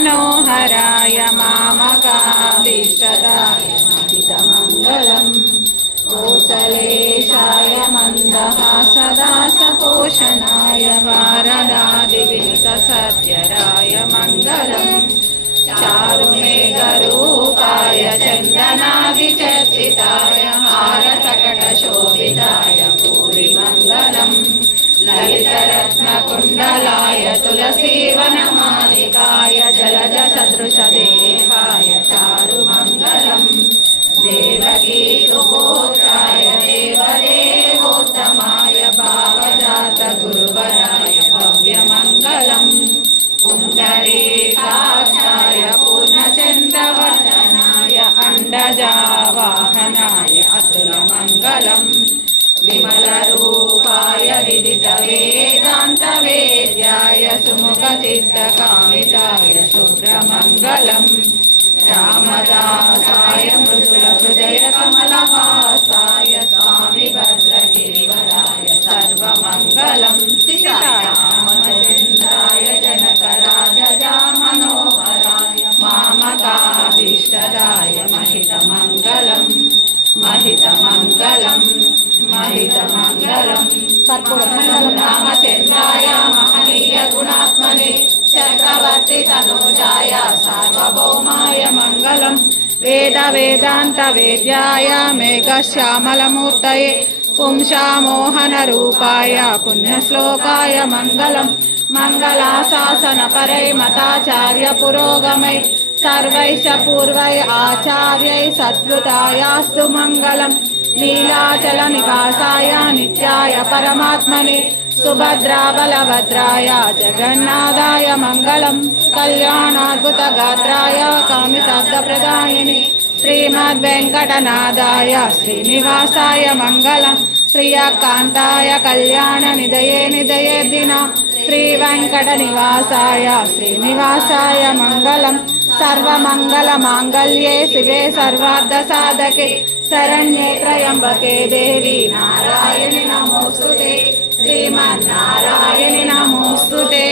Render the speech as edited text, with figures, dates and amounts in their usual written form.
मनोहराय मामकाभीष्टदाय महितमङ्गलम् कोसलेशाय मन्दहासदासपोषणाय वारदादिविहितसत्यराय मङ्गलम् चारुमेघरूपाय चन्दनादिचर्चिताय हारसकटशोभिताय भूरिमङ्गलम् ललितरत्नकुण्डलाय तुलसीवनमालिकाय जलजसदृशदेहाय चारुमङ्गलम् देवकी सुपुत्राय देवदेवोत्तमाय भावजातगुरुवराय भव्यमङ्गलम् पुण्डरीकाक्षाय पूर्णचन्द्रवर्धनाय अण्डजावाहनाय अतुलमङ्गलम् विमलरूपाय विदितवेदान्तवेद्याय सुमुखचित्तकामिताय शुभ्रमङ्गलम् रामदासाय मृदुलहृदयकमलहासाय स्वामी भद्रगिरिवराय सर्वमङ्गलम् सीतारामचन्द्राय जनकराजजामनोहराय मामकाभीष्टदाय महितमङ्गलम् महितमङ्गलम् महितमङ्गलम् रामचन्द्राय महनीय गुणात्मने चक्रवर्ति तनूजाय सार्वभौमाय मङ्गलम् वेद वेदान्त वेद्याय मेघश्यामलमूर्तये पुंसामोहनरूपाय पुण्यश्लोकाय मङ्गलम् मङ्गलाशासन परैमताचार्य पुरोगमै सर्वैश्च पूर्वै आचार्यै सद्गुतायास्तु मङ्गलम् नीलाचल निवासाय नित्याय परमात्मने सुभद्राबलभद्राय जगन्नाथाय मङ्गलम् कल्याणाद्भुतगात्राय कामितार्थप्रदायिने श्रीमद्वेङ्कटनाथाय श्रीनिवासाय मङ्गलम् श्रियकान्ताय कल्याणनिधये निधयेर्दिना श्रीवेङ्कटनिवासाय श्रीनिवासाय मङ्गलम् सर्वमङ्गलमाङ्गल्ये शिवे सर्वार्थसाधके शरण्ये त्र्यम्बके देवी नारायणि नमोऽस्तुते श्रीमन्नारायणि नमोऽस्तुते।